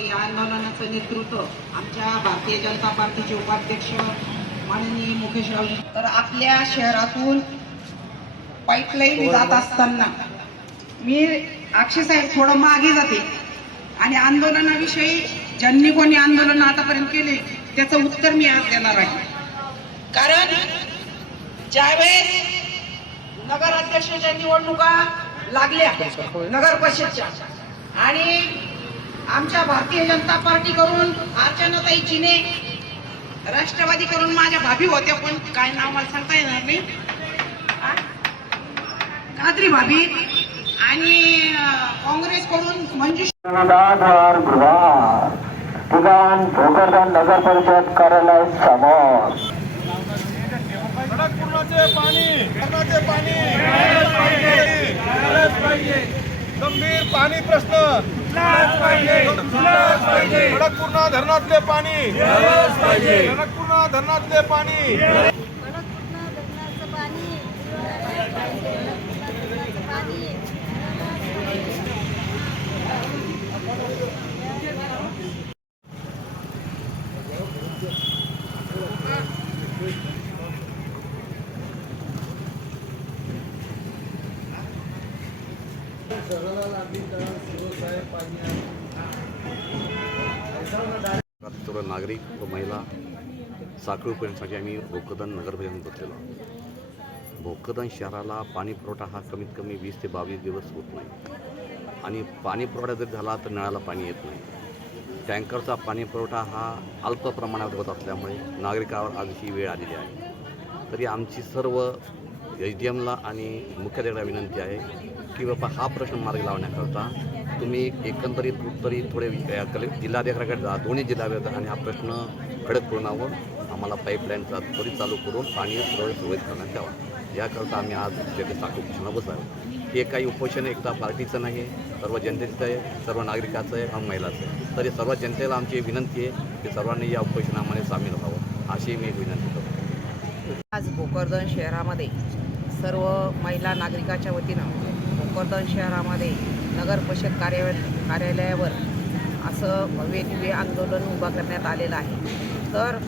या आंदोलनाचं नेतृत्व आमच्या भारतीय जनता पार्टीचे उपाध्यक्ष माननीय मुकेशरावजी. तर आपल्या शहरातून पाईपलाईन जात असताना मी अक्षय साहेब थोडं मागे जाते. आणि आंदोलनाविषयी ज्यांनी कोणी आंदोलन आतापर्यंत केले त्याचं उत्तर मी आज देणार आहे. कारण ज्यावेळेस नगराध्यक्षाच्या निवडणुका लागल्या नगर परिषदच्या आणि आमच्या भारतीय जनता पार्टीकडून अर्चनाताई चिने राष्ट्रवादी करून माझ्या भाभी होत्या पण काय नाव मला सांगता येणार नाही आ? कात्री भाभी आणि काँग्रेसकडून मंजुष दादर गृहार ठिकाण भोकरदन नगर परिषद कार्यालय समोर पाणी गंभीर पाणी प्रश्न धरणातले पाणी. धरणातले पाणी कडकपूर्णा धरणाचं पाणी मिळालं पाहिजे कडकपूर्णा धरणाचं पाणी सर्व नागरिक व महिला साखळीपर्यंतसाठी आम्ही भोकदन नगरपर्यंत बसलेलो आहोत. शहराला पाणी पुरवठा हा कमीत कमी वीस ते बावीस दिवस होत नाही. आणि पाणी पुरवठा जर झाला तर नळाला पाणी येत नाही. टँकरचा पाणी पुरवठा हा अल्प प्रमाणात होत असल्यामुळे नागरिकावर आज ही वेळ आलेली आहे. तरी आमची सर्व एच डी एमला आणि मुख्याधिकाऱ्याला विनंती आहे की बाबा हा प्रश्न मार्ग लावण्याकरता तुम्ही एकंदरीत कुठतरी थोडे कले. जिल्हाधिकाऱ्याकडे जा दोन्ही जिल्ह्याकडे आणि हा प्रश्न खडक पूर्णावर आम्हाला पाईपलाईनचा त्वरित चालू करून पाणी सुरळीत सुरळीत करण्यात यावा. याकरता आम्ही आज जगे साखर उपोषणाला बसावं हे काही उपोषण एकदा पार्टीचं नाही आहे सर्व जनतेचं आहे सर्व नागरिकाचं आहे आणि महिलाचं आहे. तरी सर्व जनतेला आमची विनंती आहे की सर्वांनी या उपोषणामध्ये सामील व्हावं अशी मी विनंती करतो. आज भोकरदन शहरामध्ये सर्व महिला नागरिकाच्या वतीनं भोकरदन शहरामध्ये नगर परिषद कार्या कार्यालयावर असं भव्य दिव्य आंदोलन उभा करण्यात आलेलं आहे. तर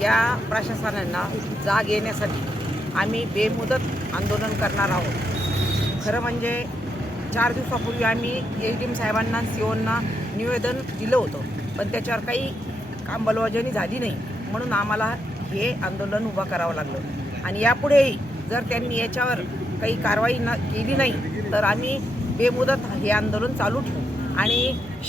या प्रशासनांना जाग येण्यासाठी आम्ही बेमुदत आंदोलन करणार आहोत. खरं म्हणजे चार दिवसापूर्वी आम्ही एच डी एम साहेबांना सीओंना निवेदन दिलं होतं पण त्याच्यावर काही अंमलबजावणी झाली नाही. म्हणून आम्हाला हे आंदोलन उभं करावं लागलं. आणि यापुढेही जर त्यांनी याच्यावर काही कारवाई न केली नाही तर आम्ही बेमुदत हे आंदोलन चालू ठेवू. आणि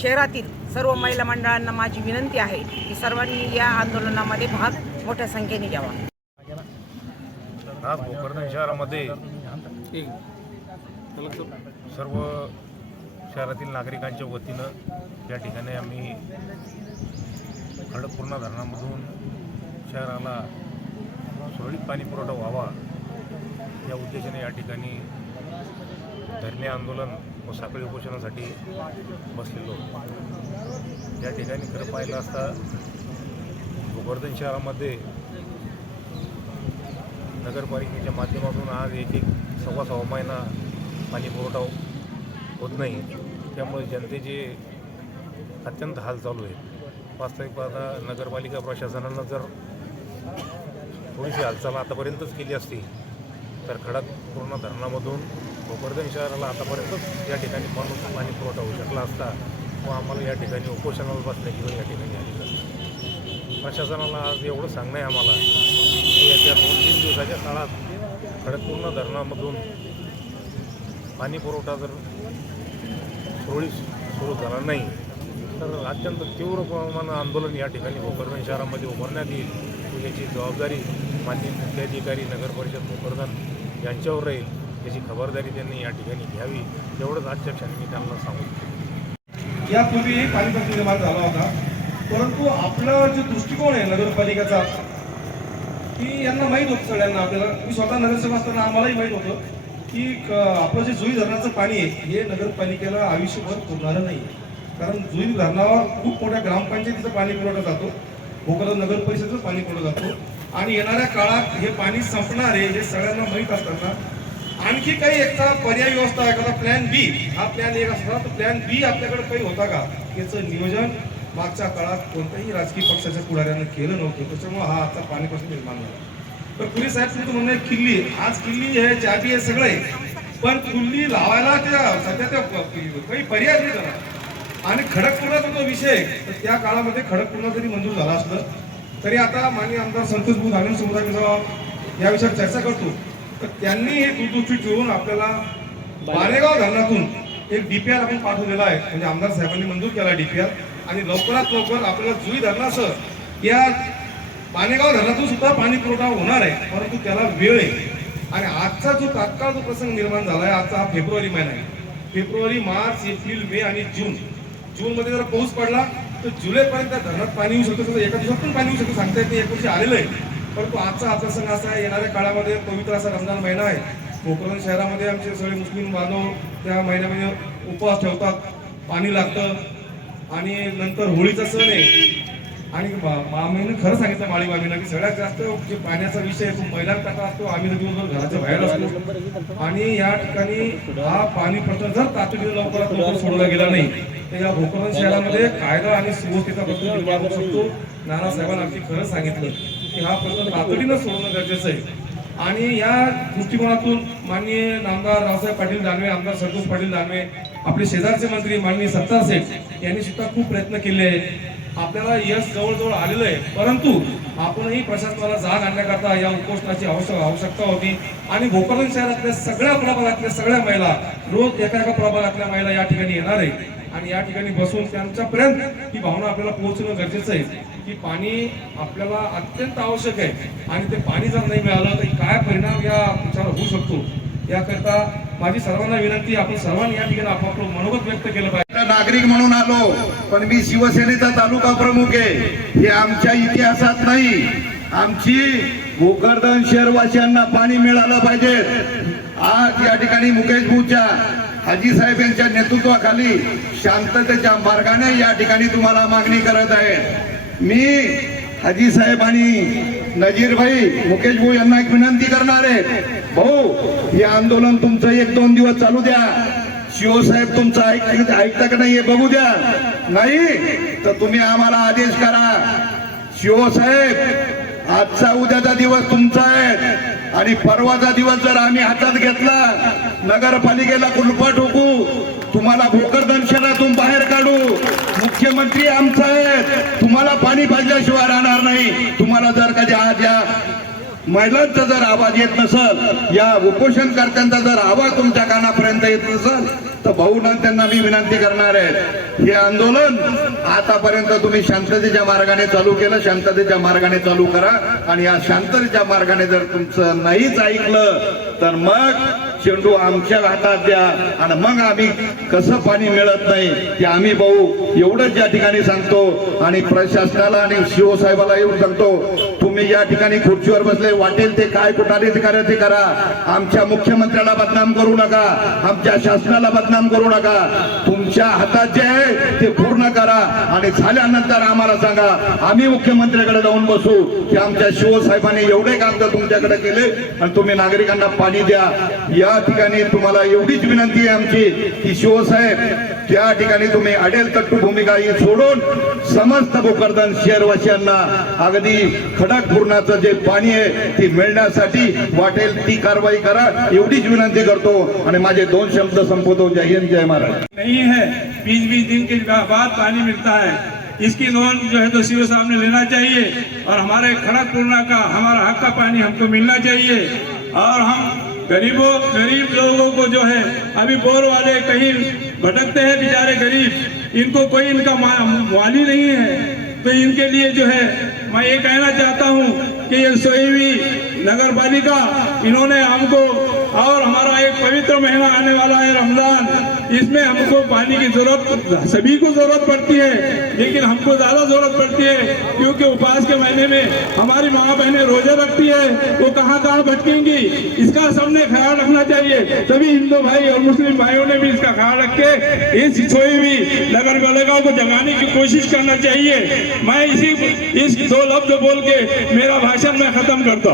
शहरातील सर्व महिला मंडळांना माझी विनंती आहे की सर्वांनी या आंदोलनामध्ये भाग मोठ्या संख्येने घ्यावा. आज भोकरदन शहरामध्ये सर्व शहरातील नागरिकांच्या वतीनं या ठिकाणी आम्ही खडकपूर्णा धरणामधून शहराला सुरळीत पाणी पुरवठा व्हावा या उद्देशाने या ठिकाणी धरणे आंदोलन व साखळी उपोषणासाठी बसलेलो आहोत. या ठिकाणी खरं पाहिलं असता गोवर्धन शहरामध्ये नगरपालिकेच्या माध्यमातून आज एक एक सव्वा सव्वा महिना पाणी पुरवठा होत नाही त्यामुळे जनतेचे अत्यंत हाल चालू आहेत वास्तविक पाहता नगरपालिका प्रशासनानं जर थोडीशी हालचाल आतापर्यंतच केली असती तर खडक पूर्ण धरणामधून भोकरदन शहराला आतापर्यंतच या ठिकाणी पाणी पाणी पुरवठा होऊ शकला असता व आम्हाला या ठिकाणी उपोषणाला बसण्याची वेळ या ठिकाणी आली नसती प्रशासनाला आज एवढं सांगणं आहे आम्हाला की येत्या दोन तीन दिवसाच्या काळात खडकपूर्ण धरणामधून पाणी पुरवठा जर सुरळीत सुरू झाला नाही तर अत्यंत तीव्र प्रमाणात आंदोलन या ठिकाणी भोकरदन शहरामध्ये उभारण्यात येईल. याची जबाबदारी माननीय मुख्याधिकारी नगर परिषद भोकरदन यांच्यावर राहील. याची खबरदारी त्यांनी या ठिकाणी घ्यावी एवढंच आजच्या क्षणी मी त्यांना सांगू इच्छितो यापूर्वी पाणीपट्टी निर्माण झाला होता परंतु आपला जो दृष्टिकोन आहे नगरपालिकेचा की यांना माहीत होतं सगळ्यांना आपल्याला. मी स्वतः नगरसेवक असताना आम्हालाही माहीत होतं की आपलं जे जुई धरणाचं पाणी आहे हे नगरपालिकेला आयुष्यभर पुरणारं नाही कारण जुई धरणावर खूप मोठ्या ग्रामपंचायतीचं पाणी पुरवठा जातो भोकरदन नगर परिषदेचं पाणी पुरवठा जातो आणि येणाऱ्या काळात हे पाणी संपणार आहे हे सगळ्यांना माहीत असताना आणखी काही एकदा पर्याय व्यवस्था एखादा प्लॅन बी हा प्लॅन एक असला तर प्लॅन बी आपल्याकडे काही होता का? याचं नियोजन मागच्या काळात कोणत्याही राजकीय पक्षाच्या पुढाऱ्यानं केलं नव्हतं. त्याच्यामुळे हा आता पाणी प्रश्न निर्माण झाला. तर पुरी साहेब तुमचं म्हणणं किल्ली. आज किल्ली आहे चाबी आहे सगळं. आहे पण कुल्ली लावायला त्या सध्या त्या काही पर्याय नाही झाला आणि खडकपूर्णाचा जो विषय तर त्या काळामध्ये खडकपूर्णा जरी मंजूर झाला असलं तरी आता माननीय आमदार संतोष बुध आनंद समुदाय या विषयावर चर्चा करतो. तर त्यांनी हे दूरदृष्टी ठेवून आपल्याला बारेगाव धरणातून एक डीपीआर आपण पाठवलेला आहे. म्हणजे आमदार साहेबांनी मंजूर केला डीपीआर आणि लवकरात लवकर आपल्याला जुई धरणासह या पानेगाव धरणातून सुद्धा पाणी पुरवठा होणार आहे. परंतु त्याला वेळ आहे. आणि आजचा जो तात्काळ जो प्रसंग निर्माण झाला आहे आजचा हा फेब्रुवारी महिना आहे. फेब्रुवारी मार्च एप्रिल मे आणि जून. जून मध्ये जर पाऊस पडला तर जुलैपर्यंत धरणात पाणी येऊ शकतं. एका दिवसात पण पाणी येऊ शकतं. सांगता येत नाही. एक वर्षी आलेलं आहे. परंतु आजचा हा प्रसंग असा आहे येणाऱ्या काळामध्ये पवित्र असा रमजान महिना आहे. कोकण शहरामध्ये आमचे सगळे मुस्लिम बांधव त्या महिन्यामध्ये उपवास ठेवतात पाणी लागतं आणि नंतर होळीचा सण आहे. आणि मा- मामीनं खरं सांगितलं माळी मामीनं की सगळ्यात जास्त जे पाण्याचा विषय आहे तो महिलांना असतो आम्ही तर दिवसभर घराच्या बाहेर असतो. आणि या ठिकाणी हा पाणी प्रश्न जर तातडीनं लवकरात लवकर सोडला गेला नाही तर या भोकरण शहरामध्ये कायदा आणि सुव्यवस्थेचा प्रश्न निर्माण होऊ शकतो नानासाहेबांना अगदी खरं सांगितलं. की हा प्रश्न तातडीनं सोडणं गरजेचं आहे. आणि या दृष्टिकोनातून माननीय आमदार रावसाहेब पाटील दानवे आमदार संतोष पाटील दानवे आपले शेजारचे मंत्री माननीय सत्तार सेठ यांनी सुद्धा खूप प्रयत्न केले आहेत. आपल्याला यश जवळजवळ आलेलं आहे. परंतु आपणही प्रशासनाला जाग आणण्याकरता या उपोषणाची आवश्यक आवश्यकता होती. आणि भोकरदन शहरातल्या सगळ्या प्रभागातल्या सगळ्या महिला रोज एका एका प्रभागातल्या महिला या ठिकाणी येणार आहे आणि या ठिकाणी बसून त्यांच्यापर्यंत ही भावना आपल्याला पोहोचणं गरजेचं आहे की पाणी आपल्याला अत्यंत आवश्यक आहे. आणि ते पाणी जर नाही मिळालं तर काय परिणाम या विचार होऊ शकतो? याकरता माझी सर्वांना विनंती आपण सर्वांनी या ठिकाणी आपापलं मनोगत व्यक्त केलं पाहिजे. नागरिक म्हणून आलो पण मी शिवसेनेचा तालुका प्रमुख आहे. हे आमच्या इतिहासात नाही. आमची भोकरदन शहरवासियांना पाणी मिळालं पाहिजे. आज या ठिकाणी मुकेश भूच्या हाजी साहेब यांच्या नेतृत्वाखाली शांततेच्या मार्गाने या ठिकाणी तुम्हाला मागणी करत आहे मी हाजी साहेब आणि नजीरभाई मुकेश भाऊ यांना एक विनंती करणार आहे भाऊ हे आंदोलन तुमचं एक दोन दिवस चालू द्या. शिवसाहेब तुमचं ऐक ऐकता का नाही हे बघू द्या. नाही तर तुम्ही आम्हाला आदेश करा. शिवसाहेब आजचा उद्याचा दिवस तुमचा आहे. आणि परवाचा दिवस जर आम्ही हातात घेतला नगरपालिकेला कुलपा ठोकू तुम्हाला भोकर दर्शनातून बाहेर काढू. मुख्यमंत्री आमचा आहे तुम्हाला पाणी पाजल्याशिवाय राहणार नाही. तुम्हाला जर कधी आज या महिलांचा जर आवाज येत नसल या उपोषणकर्त्यांचा जर आवाज तुमच्या कानापर्यंत येत नसल तर भाऊना त्यांना मी विनंती करणार आहे. हे आंदोलन आतापर्यंत तुम्ही शांततेच्या मार्गाने चालू केलं. शांततेच्या मार्गाने चालू करा. आणि या शांततेच्या मार्गाने जर तुमचं नाहीच ऐकलं तर मग चेंडू आमच्या हातात द्या. आणि मग आम्ही कसं पाणी मिळत नाही ते आम्ही भाऊ एवढंच या ठिकाणी सांगतो. आणि प्रशासनाला आणि शिवसाहेबाला येऊन सांगतो तुम्ही या ठिकाणी खुर्चीवर बसले वाटेल ते काय कुठाने करा ते करा. आमच्या मुख्यमंत्र्याला बदनाम करू नका. आमच्या शासनाला बदनाम करू नका. तुमच्या हातात जे आहे ते पूर्ण करा. आणि झाल्यानंतर आम्हाला सांगा आम्ही मुख्यमंत्र्याकडे जाऊन बसू. की आमच्या शिवसाहेबांनी एवढे काम तर तुमच्याकडे केले. आणि तुम्ही नागरिकांना पाणी द्या. तुम्हाला एवढीच विनंती आहे आमची की शिवसाहेब, त्या ठिकाणी तुम्ही अडेल तट्टू भूमिका ही सोडून समस्त भोकरदन शहरवासियांना अगदी खडक पूर्णाचं जे पाणी आहे ती मिळण्यासाठी वाटेल ती कारवाई करा, एवढीच विनंती करतो. आणि माझे दोन शब्द संपवतो. जय हिंद, जय महाराज नहीं है बीस बीस दिन के बाद पानी मिलता है। इसकी नोन जो है तो सीओ साहब ने लेना चाहिए। और हमारे खड़क खड़गपुरना का, हमारा हक का पानी हमको मिलना चाहिए। और हम गरीबों, गरीब लोगों को जो है, अभी बोर वाले कहीं भटकते हैं बेचारे गरीब। इनको कोई इनका वाली नहीं है। तो इनके लिए जो है, मैं ये कहना चाहता हूँ कि ये सोईवी नगर पालिका इन्होंने हमको और हमारा एक पवित्र महीना आने वाला है रमज़ान। इसमें हमको पानी की ज़रूरत, सभी को ज़रूरत पड़ती है, लेकिन हमको ज़्यादा ज़रूरत पड़ती है, क्योंकि उपवास के महीने में हमारी माँ बहनें रोज़े रखती है, वो कहाँ कहाँ भटकेंगी, इसका सबने ख्याल रखना चाहिए। सभी हिंदू भाई और मुस्लिम भाइयों ने भी इसका ख्याल रख के इस सोई हुई नगर पालिका को जगाने की कोशिश करना चाहिए। मैं इसी, इस दो लफ्ज बोल के मेरा भाषण मैं खत्म करता हूँ।